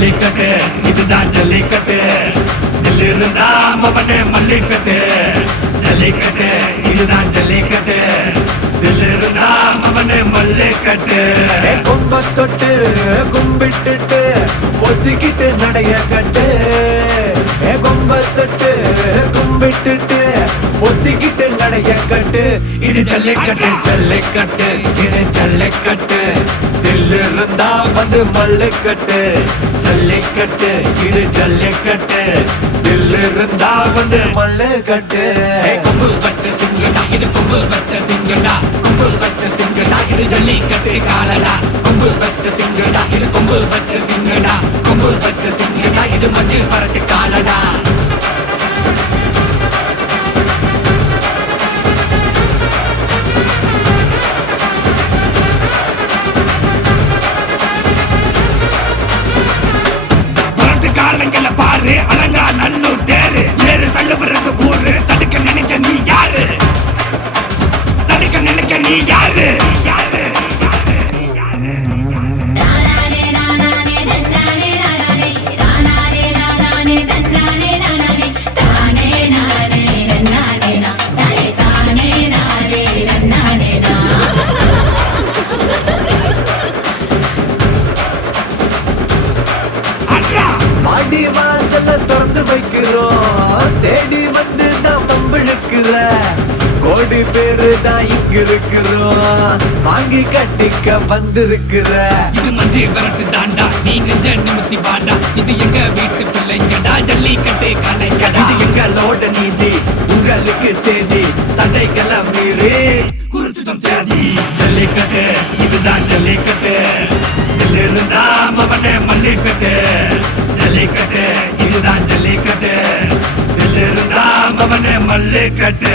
ஜல்லிக்கட்டு இதுதான் ஜல்லிக்கட்டு. தில் இருந்தா மவனே மல்லிக்கட்டு. ஜல்லிக்கட்டு இதுதான் ஜல்லிக்கட்டு. தில் இருந்தா மவனே மல்லிக்கட்டு. கும்ப தொட்டு கும்பிட்டுட்டு ஒத்திக்கிட்டு நடைய கட்டு. கும்ப தொட்டு கும்பிட்டுட்டு ஒத்திக்கிட்டு நடைய கட்டு. இது ஜல்லிக்கட்டு. ஜல்லிக்கட்டு இது ஜல்லிக்கட்டு. தில் இருந்தா வந்து மல்லுக்கட்டு ஜல்லிக்கட்டு இது ஜல்லிக்கட்டு. தில் இருந்தா வந்து மல்லுக்கட்டு. ஏய், கொம்பு வச்ச சிங்கடா இது கொம்பு வச்ச சிங்கடா கொம்பு வச்ச சிங்கடா இது ஜல்லிக்கட்டு காலடா கொம்பு வச்ச சிங்கடா இது கொம்பு வச்ச சிங்கடா கொம்பு வச்ச நீ யாரு? யாரு பேரு தான் இங்க இருக்கிறோம். வாங்கி கட்டிக்க வந்திருக்கிற. இது மஞ்சு வரட்டு தாண்டா. நீ நெஞ்ச நிமித்தி பாண்டா. இது எங்க வீட்டு பிள்ளைங்கடா. ஜல்லிக்கட்டு கலைஞடா இது எங்களோட நீதி உங்களுக்கு செய்தி தடைகளை மீறி. குறிச்சுதம் தேதி ஜல்லிக்கட்டு இதுதான் ஜல்லிக்கட்டு. இருந்தா மவனே மல்லிக்கட்டு. ஜல்லிக்கட்டு இதுதான் ஜல்லிக்கட்டு. இருந்தா மவனே மல்லிக்கட்டு.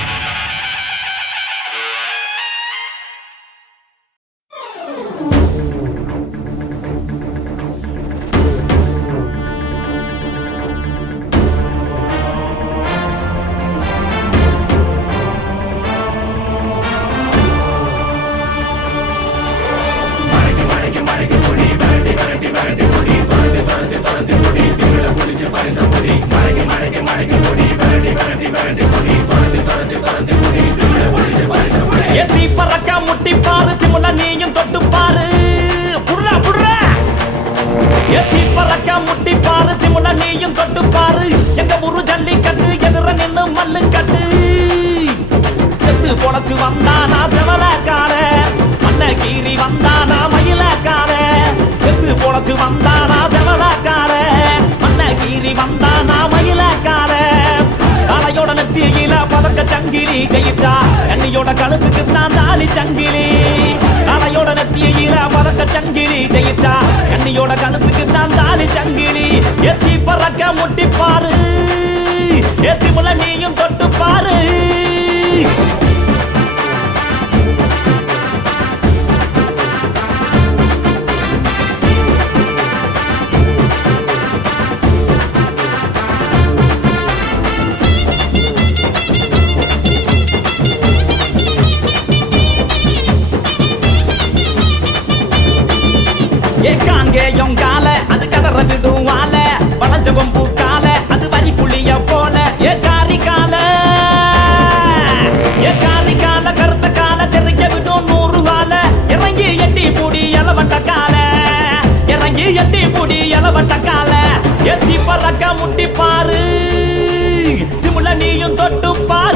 மடங்கி மடங்கி புதி விரண்டி விரண்டி விரண்டி புதி தொடர்ந்து தொடர்ந்து தொடர்ந்து புதி திருட ஒழிச்சு பரிசு எத்தி பறக்க முட்டி பாரு திமுல நீயும் தொட்டு பாரு புடுறா புடுறா. எத்தி பறக்க முட்டி பாரு திமுல நீயும் தொட்டு பாரு எங்க ஊரு ஜல்லி கட்டு எதிர நின்னு மல்லு கட்டு செத்து பொழைச்சு வந்தா நான் செவலக்கார. மண்ண கீறி வந்தா நான் மயிலக்கார. செத்து பொழைச்சு வந்தா நான் செவல மண்ண கீறி வந்தானா மயிலக்கார காளையோட நத்தியில பதக்க சங்கிலி ஜெயிச்சா. கண்ணியோட கழுத்துக்கு நான் தாலி சங்கிலி. காளையோட நத்தியில பதக்க சங்கிலி ஜெயிச்சா. கண்ணியோட கழுத்துக்கு நான் தாலி சங்கிலி. எத்தி பறக்க முட்டிப்பாரு. எத்தி முல நீயும் ஏயும் கால அது கதற விடும் வாழ வளைஞ்ச கொம்பு கால அது வரி புளிய போல. ஏ காரி கால ஏ காரி கால கருத்த கால தெரிக்க விடும் நூறு வாழ இறங்கி எட்டி பூடி இளவட்ட கால இறங்கி எட்டி பூடி இளவட்ட கால. எத்தி பறக்க முட்டி பாரு திமுல நீயும் தொட்டு பாரு.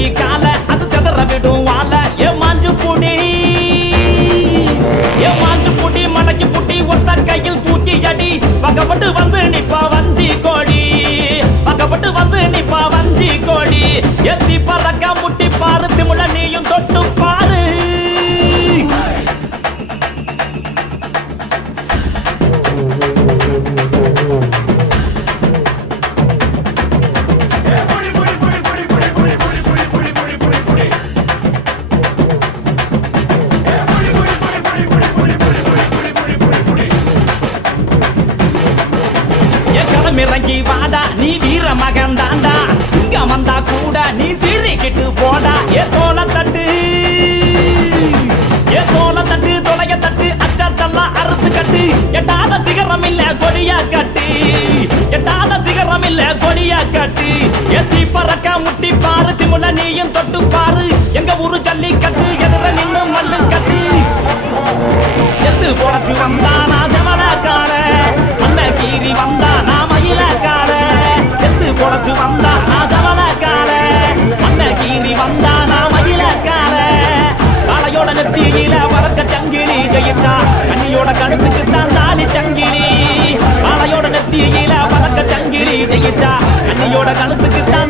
கத்தி கால அது செதற விடும் வாழ ஏ மாஞ்சு புடி ஏ மாஞ்சு புடி மடக்கி புட்டி ஒத்த கையில் தூக்கி அடி. பக்கப்பட்டு வந்து நிப்பா வஞ்சி கோடி பக்கப்பட்டு வந்து நிப்பா வஞ்சி கோடி. எத் பா நீ சீறிக்கிட்டு போடா. ஏ தோல தட்டு. ஏ தோல தட்டு தொலைய தட்டு அச்சாட்டெல்லாம் அறுத்து கட்டு. எட்டாத சிகரம் இல்ல கொடியா கட்டு. எட்டாத சிகரம் இல்ல கொடியா கட்டு. எத்தி பறக்க முட்டி பாரு திமுல நீயும் தொட்டு பாரு. எங்க ஊரு ஜல்லிக்கட்டு எதிர நின்னு மல்லு கட்டு. எத்து போடச்சு வந்தா நான் ஜமலக்கார அந்த கீரி வந்தா நான் மயிலக்கார எத்து வந்தா நான் ஜமலக்கார அந்த கீரி வந்தா நான் மயிலக்கார காலையோட நெத்தியில வளர்க்க சங்கிலி ஜெயிச்சா. கண்ணியோட கழுத்துக்கு தான் தாலி சங்கிலி. காலையோட நெத்தியில வளர்க்க சங்கிலி ஜெயிச்சா. கண்ணியோட கழுத்துக்கு தான்